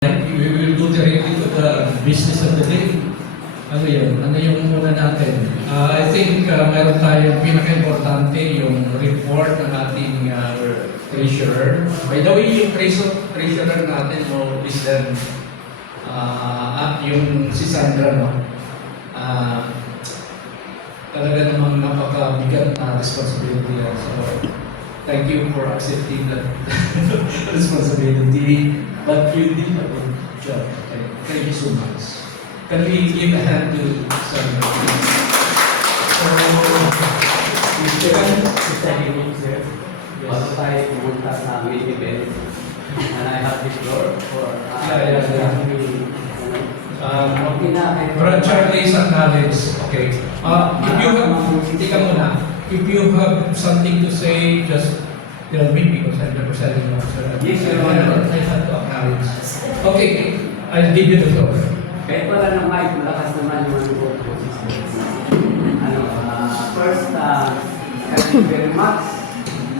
We will go directly to the business of the day. Ano yun? Ano yung muna natin? I think meron tayong pinaka-importante yung report ng ating treasurer. By the way, yung treasurer natin mo is then yung si Sandra, no? Talaga namang napakabigat na responsibility. So, thank you for accepting that responsibility. But you did a good job. Thank you so much. Can we give a hand to Sandra? So, Mr. Secretary, sir, bago tayo pumunta sa main event, and I have the floor for Charlie's acknowledge. Okay. If you have, tika muna. If you have something to say, just tell me because I'm the presiding officer. Yes, sir. I have to acknowledge. Okay, I'll give you the floor. Kahit wala ng mic, malakas naman yung ano ko. First, thank you very much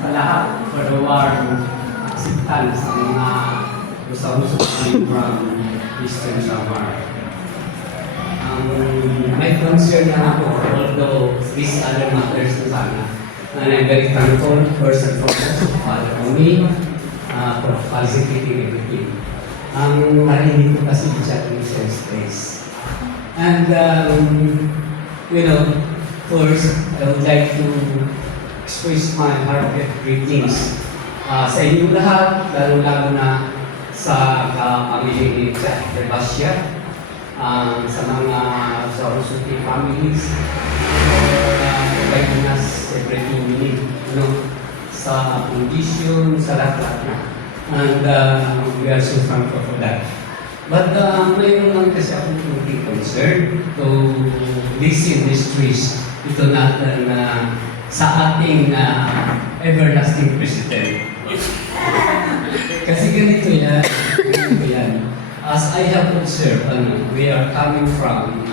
sa lahat for the warm acceptance ng mga usap-usap from Eastern Samar. May concern na ako, although these other matters na sana. And I'm very thankful, first and foremost, to Father Oni for facilitating everything. Ang narinig ko kasi siya in his space. And, first, I would like to express my heartfelt greetings sa inyo lahat, lalo-lalo na sa pamilya ni Jack Rebascia, sa mga Zarusuki families, for providing us everything we need, sa condition, sa lahat na. And we are so thankful for that. But mayroon lang kasi akong hindi concerned to these industries. Ito natin sa ating everlasting president. Kasi ganito yan. As I have observed, we are coming from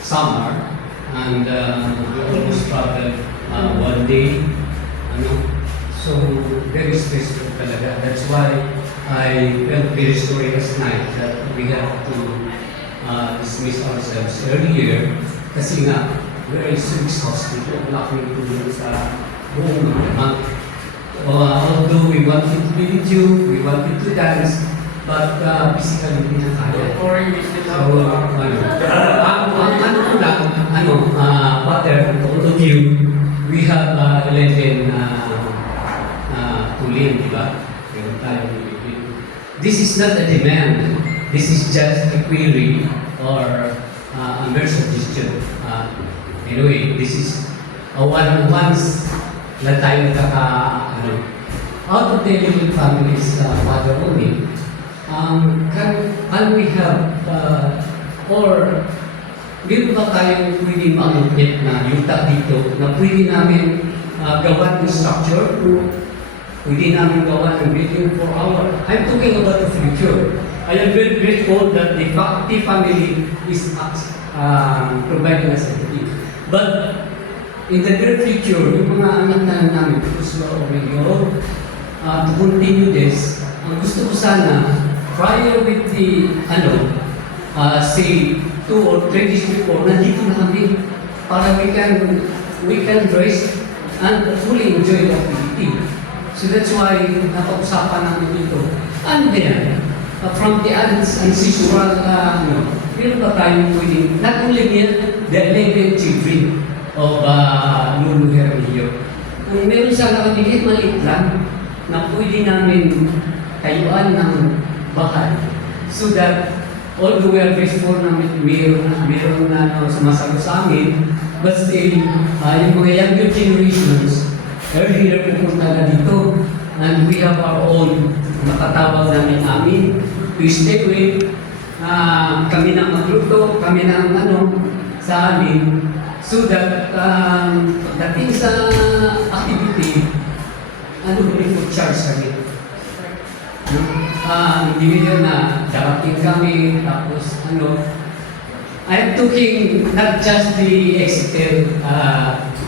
summer and we almost traveled one day. So, very stressful talaga. That's why I felt very sorry last night that we have to dismiss ourselves earlier kasi nga, we're in so exhausted. Wala kami tulong sa buong month. Although we wanted to be with you, we wanted to dance, but physically hindi na kaya. Father, to all of you, we have 11 tulin, di ba? This is not a demand. This is just a query or a mere suggestion. Anyway, this is a once na tayo out of the 11 families, Father Oni, can we have or meron ba tayong pwede ma-allocate na yuta dito na pwede namin gawan ng structure pwede namin gawa ng building for our. I'm talking about the future. I am very grateful that the family is providing us everything. But in the near future, yung mga anak na namin, because we are already old, to continue this, ang gusto ko sana, prior with the, say, 2 or 3 days before, nandito na kami para we can rest and fully enjoy the activity. So that's why napag-usapan namin dito. And then, from the ancestral, meron ba tayong pwedeng, not only the 11 children of Lulu Hermillo. Kung meron sana kami kahit maliit lang, na pwede namin tayuan ng bahay. So that, although we are grateful na meron na sumasagot sa amin, but still, yung mga younger generations, earlier pupunta na dito and we have our own makatawag namin to stay with kami na magluto, kami na sa amin so that pagdating sa activity rin po charge kami individual na darating kami tapos I'm talking not just the Exeter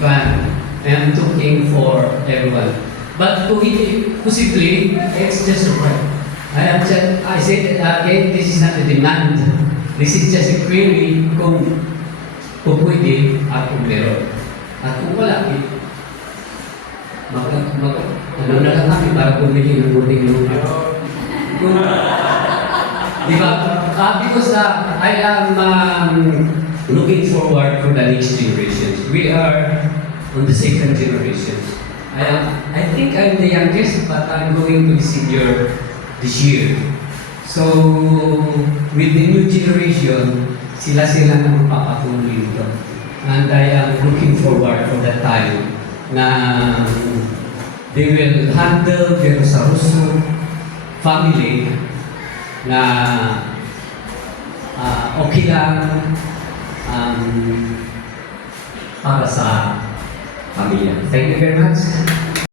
plan. I am talking for everyone. But possibly, it's just a friend. I said again, this is not a demand. This is just a query kung pwede at kung meron. At kung wala, ano na lang kami para pumili ng buting lupa. Di ba? Because I am looking forward for the next generations. We are on the second generation. I think I'm the youngest, but I'm going to be senior this year. So, with the new generation, sila na magpapatuloy ito. And I am looking forward for that time na they will handle the Rosaruso family na okay lang para sa pamilya. Thank you very much.